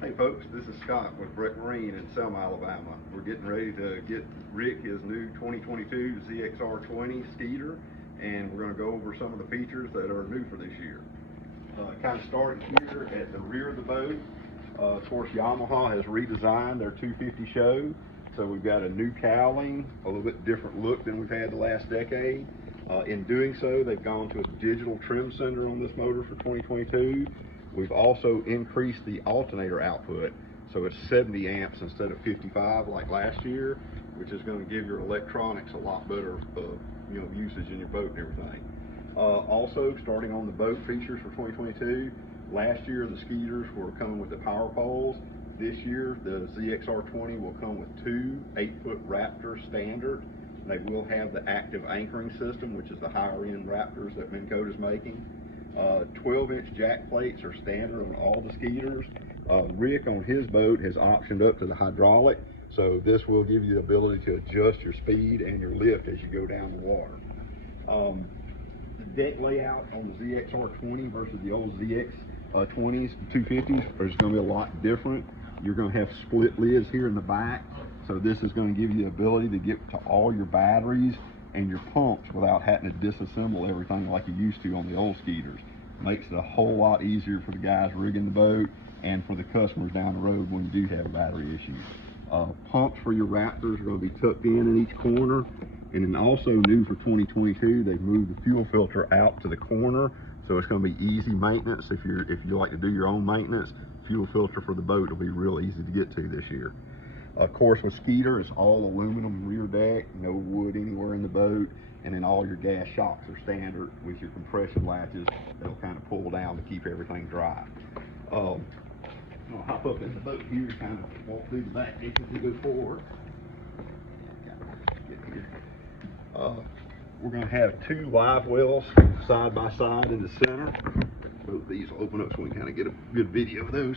Hey folks, this is Scott with Brech Marine in Selma, Alabama. We're getting ready to get Rick his new 2022 ZXR20 Skeeter, and we're going to go over some of the features that are new for this year. Kind of starting here at the rear of the boat. Of course, Yamaha has redesigned their 250 show, so we've got a new cowling, a little bit different look than we've had the last decade. In doing so, they've gone to a digital trim center on this motor for 2022. We've also increased the alternator output, so it's 70 amps instead of 55 like last year, which is going to give your electronics a lot better usage in your boat and everything. Also, starting on the boat features for 2022, last year the Skeeters were coming with the power poles. This year the ZXR20 will come with two 8-foot Raptor standard. They will have the active anchoring system, which is the higher end Raptors that Minn Kota is making. 12-inch jack plates are standard on all the Skeeters. Rick on his boat has optioned up to the hydraulic, so this will give you the ability to adjust your speed and your lift as you go down the water. The deck layout on the ZXR20 versus the old ZX20s, 250s, is going to be a lot different. You're going to have split lids here in the back, so this is going to give you the ability to get to all your batteries and your pumps without having to disassemble everything like you used to on the old Skeeters. Makes it a whole lot easier for the guys rigging the boat and for the customers down the road when you do have battery issues. Pumps for your Raptors are going to be tucked in each corner. And then also new for 2022, they've moved the fuel filter out to the corner, so it's going to be easy maintenance. If you like to do your own maintenance, fuel filter for the boat will be real easy to get to this year. Of course, with Skeeter, it's all aluminum rear deck, no wood anywhere in the boat, and then all your gas shocks are standard with your compression latches that'll kind of pull down to keep everything dry. I'll hop up in the boat here and kind of walk through the back deck as we go forward. Get here. We're going to have two live wells side by side in the center. Both these will open up so we can kind of get a good video of those.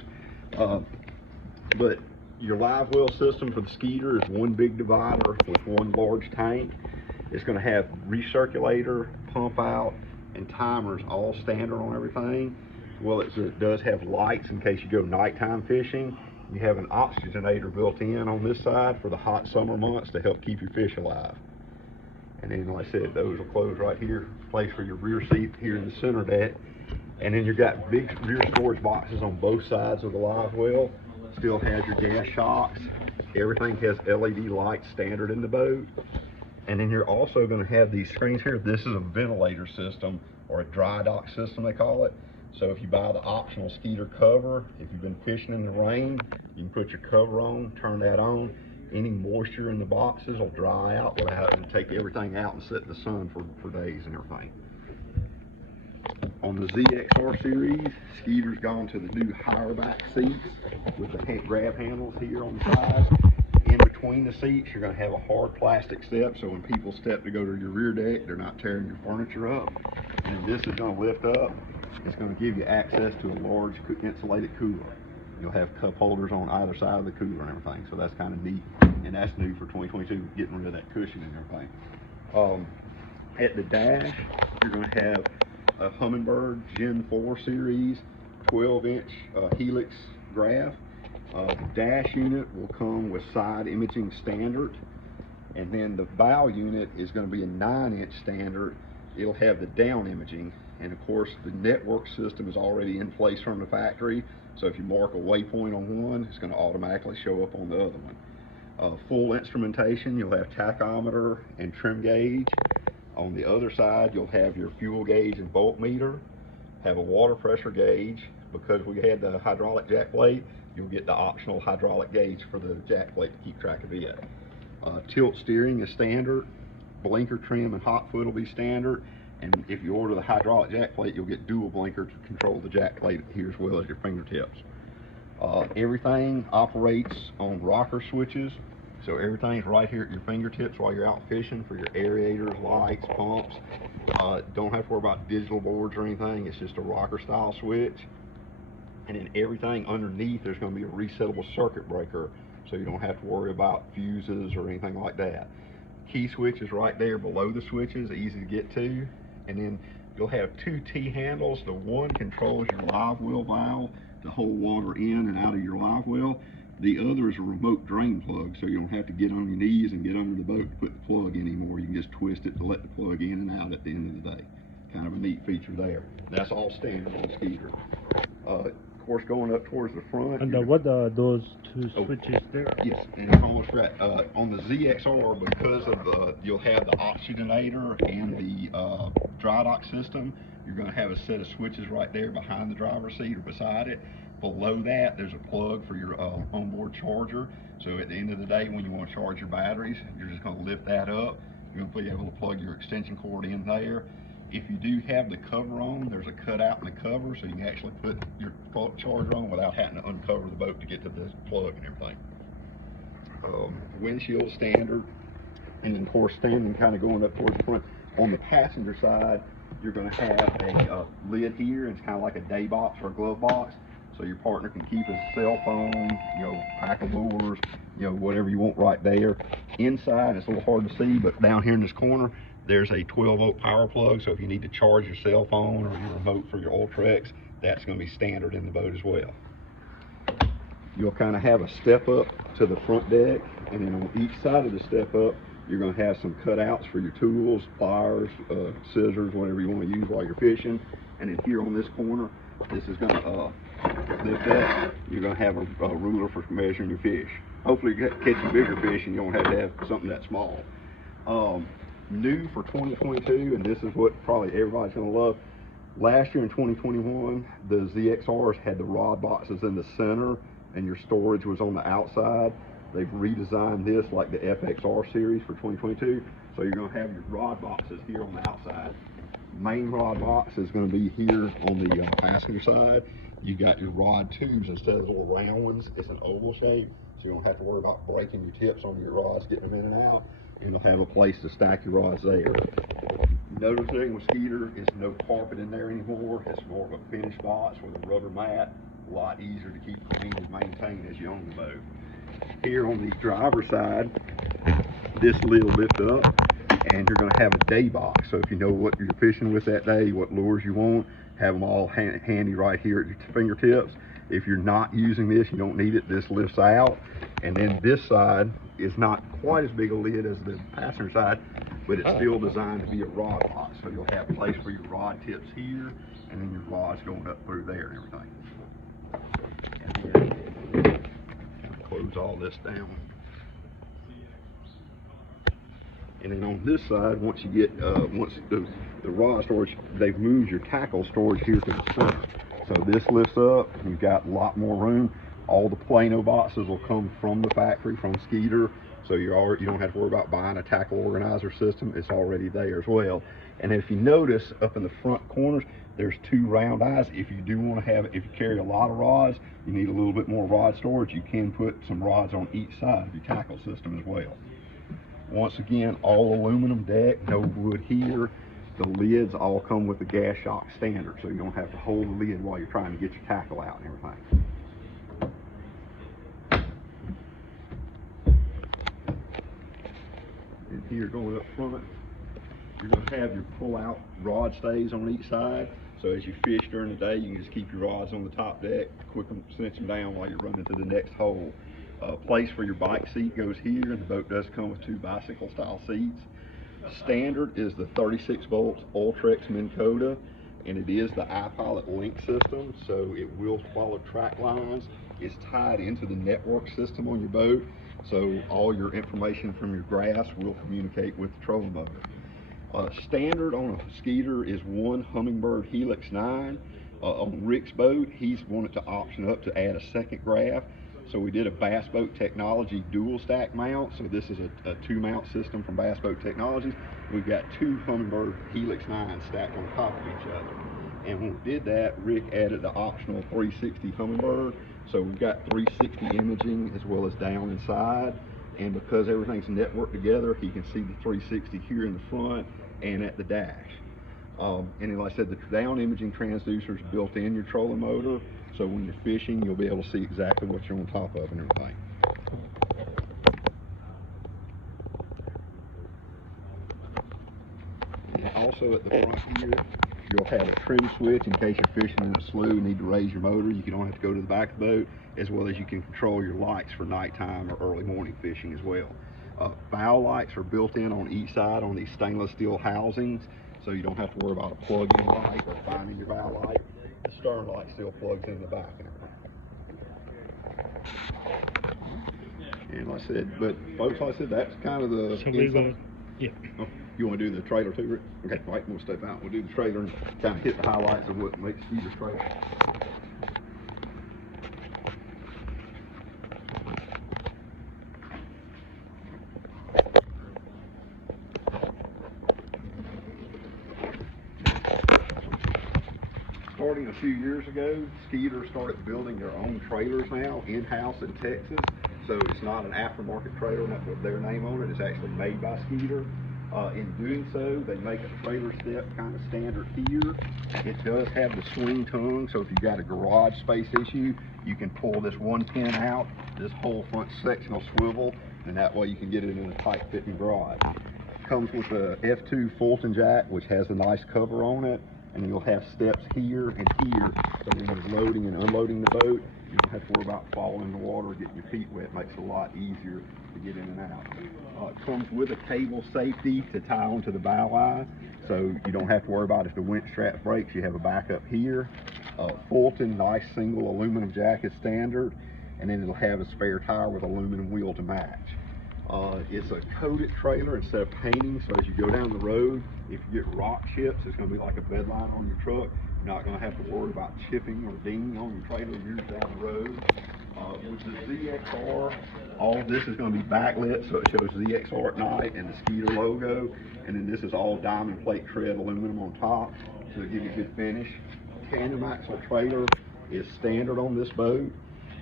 But your live well system for the Skeeter is one big divider with one large tank. It's going to have recirculator, pump out, and timers all standard on everything. Well, it does have lights in case you go nighttime fishing. You have an oxygenator built in on this side for the hot summer months to help keep your fish alive. And then, like I said, those will close right here, place for your rear seat here in the center deck. And then you've got big rear storage boxes on both sides of the live well. Still has your gas shocks. Everything has LED lights standard in the boat. And then you're also going to have these screens here. This is a ventilator system, or a dry dock system they call it. So if you buy the optional Skeeter cover, if you've been fishing in the rain, you can put your cover on, turn that on. Any moisture in the boxes will dry out without having to take everything out and sit in the sun for days and everything. On the ZXR series, Skeeter's gone to the new higher back seats with the grab handles here on the side. In between the seats, you're going to have a hard plastic step, so when people step to go to your rear deck, they're not tearing your furniture up. And this is going to lift up. It's going to give you access to a large insulated cooler. You'll have cup holders on either side of the cooler and everything, so that's kind of neat. And that's new for 2022, getting rid of that cushion and everything. At the dash, you're going to have a Humminbird Gen 4 series 12-inch helix graph. The dash unit will come with side imaging standard, and then the bow unit is going to be a 9-inch standard. It'll have the down imaging, and of course the network system is already in place from the factory, so if you mark a waypoint on one, it's going to automatically show up on the other one. Full instrumentation, you'll have tachometer and trim gauge. On the other side, you'll have your fuel gauge and voltmeter, have a water pressure gauge. Because we had the hydraulic jack plate, you'll get the optional hydraulic gauge for the jack plate to keep track of it. Tilt steering is standard. Blinker trim and hot foot will be standard. And if you order the hydraulic jack plate, you'll get dual blinker to control the jack plate here as well as your fingertips. Everything operates on rocker switches. So everything's right here at your fingertips while you're out fishing for your aerators, lights, pumps. Don't have to worry about digital boards or anything. It's just a rocker style switch. And then everything underneath, there's going to be a resettable circuit breaker, so you don't have to worry about fuses or anything like that. Key switch is right there below the switches, easy to get to. And then you'll have two T-handles. The one controls your live well valve to hold water in and out of your live well. The other is a remote drain plug, so you don't have to get on your knees and get under the boat to put the plug in anymore. You can just twist it to let the plug in and out at the end of the day. Kind of a neat feature there. That's all standard on Skeeter. Of course, going up towards the front. And what are those two switches there? Yes, and it's almost right. On the ZXR, because of the, you'll have the oxygenator and the dry dock system, you're going to have a set of switches right there behind the driver's seat or beside it. Below that, there's a plug for your onboard charger. So at the end of the day, when you want to charge your batteries, you're just going to lift that up. You're going to be able to plug your extension cord in there. If you do have the cover on, there's a cutout in the cover, so you can actually put your charger on without having to uncover the boat to get to this plug and everything. Windshield standard, and then of course standing kind of going up towards the front. On the passenger side, you're going to have a lid here. It's kind of like a day box or a glove box, so your partner can keep his cell phone, pack of lures, whatever you want right there. Inside, it's a little hard to see, but down here in this corner, there's a 12-volt power plug, so if you need to charge your cell phone or your remote for your Ultrex, that's going to be standard in the boat as well. You'll kind of have a step up to the front deck, and then on each side of the step up, you're going to have some cutouts for your tools, pliers, scissors, whatever you want to use while you're fishing. And then here on this corner, this is going to lift up. You're going to have a ruler for measuring your fish. Hopefully you catch a bigger fish and you don't have to have something that small. New for 2022, and this is what probably everybody's going to love. Last year in 2021, the ZXRs had the rod boxes in the center and your storage was on the outside. They've redesigned this like the FXR series for 2022. So you're going to have your rod boxes here on the outside. Main rod box is going to be here on the passenger side. You've got your rod tubes instead of the little round ones. It's an oval shape, so you don't have to worry about breaking your tips on your rods, getting them in and out. And you'll have a place to stack your rods there. Another thing with Skeeter is no carpet in there anymore. It's more of a finished box with a rubber mat. A lot easier to keep clean and maintain as you own the boat. Here on the driver's side, this lid will lift up, and you're going to have a day box. So if you know what you're fishing with that day, what lures you want, have them all handy right here at your fingertips. If you're not using this, you don't need it, this lifts out. And then this side is not quite as big a lid as the passenger side, but it's still designed to be a rod box. So you'll have place for your rod tips here, and then your rods going up through there and everything. And then close all this down. And then on this side, once you get, once the rod storage, they've moved your tackle storage here to the center. So this lifts up, you've got a lot more room. All the Plano boxes will come from the factory, from Skeeter. So you don't have to worry about buying a tackle organizer system. It's already there as well. And if you notice up in the front corners, there's two round eyes. If you do want to have, if you carry a lot of rods, you need a little bit more rod storage, you can put some rods on each side of your tackle system as well. Once again, all aluminum deck, no wood here. The lids all come with the gas shock standard, so you don't have to hold the lid while you're trying to get your tackle out and everything. And here going up front, you're going to have your pull-out rod stays on each side. So as you fish during the day, you can just keep your rods on the top deck, cinch them down while you're running to the next hole. Place for your bike seat goes here, and the boat does come with two bicycle-style seats. Standard is the 36-volt Ultrex Minn Kota, and it is the iPilot link system, so it will follow track lines. It's tied into the network system on your boat, so all your information from your graphs will communicate with the trolling motor. Standard on a Skeeter is one Humminbird Helix 9. On Rick's boat, he's wanted to option up to add a second graph. So we did a Bass Boat Technology dual stack mount. So this is a two mount system from Bass Boat Technologies. We've got two Humminbird Helix 9 stacked on top of each other. And when we did that, Rick added the optional 360 Humminbird. So we've got 360 imaging as well as down and side. And because everything's networked together, he can see the 360 here in the front and at the dash. And then, like I said, the down imaging transducer is built in your trolling motor, so when you're fishing, you'll be able to see exactly what you're on top of and everything. And also at the front here, You'll have a trim switch in case you're fishing in a slough and need to raise your motor. You don't have to go to the back of the boat, as well as you can control your lights for nighttime or early morning fishing as well. Bow lights are built in on each side on these stainless steel housings, so you don't have to worry about a plug-in light or finding your bow light. The stern light still plugs in the back. And like I said, but folks, like I said, that's kind of the So we're going, yeah. Oh, you want to do the trailer too, Rick? Okay, right, we'll step out. We'll do the trailer and kind of hit the highlights of what makes Skeeter's trailer. Starting a few years ago, Skeeter started building their own trailers now in-house in Texas. So it's not an aftermarket trailer, not with their name on it. It's actually made by Skeeter. In doing so, they make a trailer step kind of standard here. It does have the swing tongue, so if you've got a garage space issue, you can pull this one pin out. This whole front section will swivel, and that way you can get it in a tight fitting garage. Comes with a F2 Fulton jack, which has a nice cover on it, and you'll have steps here and here, so when you're loading and unloading the boat, you don't have to worry about falling in the water or getting your feet wet. It makes it a lot easier to get in and out. It comes with a cable safety to tie onto the bow eye, so you don't have to worry about if the winch strap breaks. You have a backup here. Fulton nice single aluminum jack is standard, and then it'll have a spare tire with aluminum wheel to match. It's a coated trailer instead of painting, so as you go down the road, if you get rock chips, it's going to be like a bed line on your truck. You're not going to have to worry about chipping or dinging on your trailer years down the road. With the ZXR, all of this is going to be backlit, so it shows ZXR at night and the Skeeter logo, and then this is all diamond plate tread aluminum on top, so it'll give you a good finish. Tandem axle trailer is standard on this boat,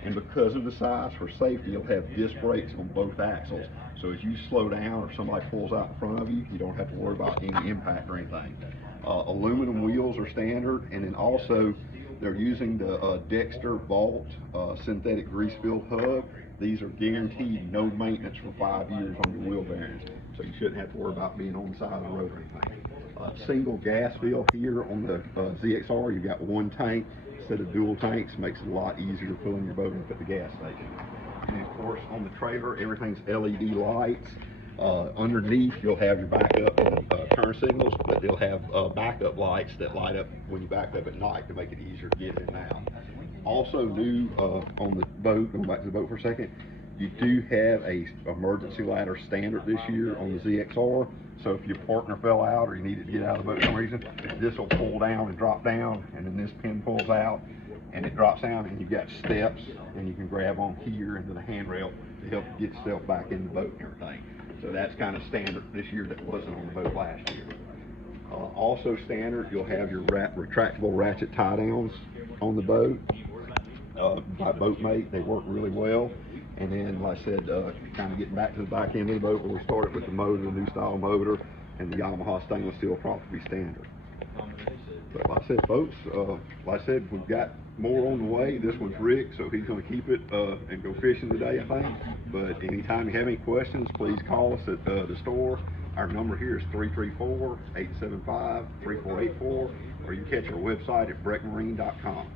and because of the size, for safety, you'll have disc brakes on both axles. So as you slow down or somebody pulls out in front of you, you don't have to worry about any impact or anything. Aluminum wheels are standard, and then also they're using the Dexter Vault synthetic grease-filled hub. These are guaranteed no maintenance for 5 years on your wheel bearings, so you shouldn't have to worry about being on the side of the road or anything. Single gas fill here on the ZXR. You've got one tank instead of dual tanks. Makes it a lot easier filling your boat up at the gas station. And of course, on the trailer, everything's LED lights. Underneath, you'll have your backup and turn signals, but they'll have backup lights that light up when you back up at night to make it easier to get in and out. Also new on the boat, going back to the boat for a second, you do have a emergency ladder standard this year on the ZXR. So if your partner fell out or you needed to get out of the boat for some reason, this will pull down and drop down, and then this pin pulls out and it drops down, and you've got steps, and you can grab on here into the handrail to help get yourself back in the boat and everything. So that's kind of standard this year that wasn't on the boat last year. Also standard, you'll have your retractable ratchet tie downs on the boat by Boatmate. They work really well. And then, like I said, kind of getting back to the back end of the boat where we started with the motor, the new style motor, and the Yamaha stainless steel prop to be standard. But like I said, folks, like I said, we've got more on the way. This one's Rick, so he's going to keep it and go fishing today, I think. But anytime you have any questions, please call us at the store. Our number here is 334-875-3484, or you can catch our website at brechmarine.com.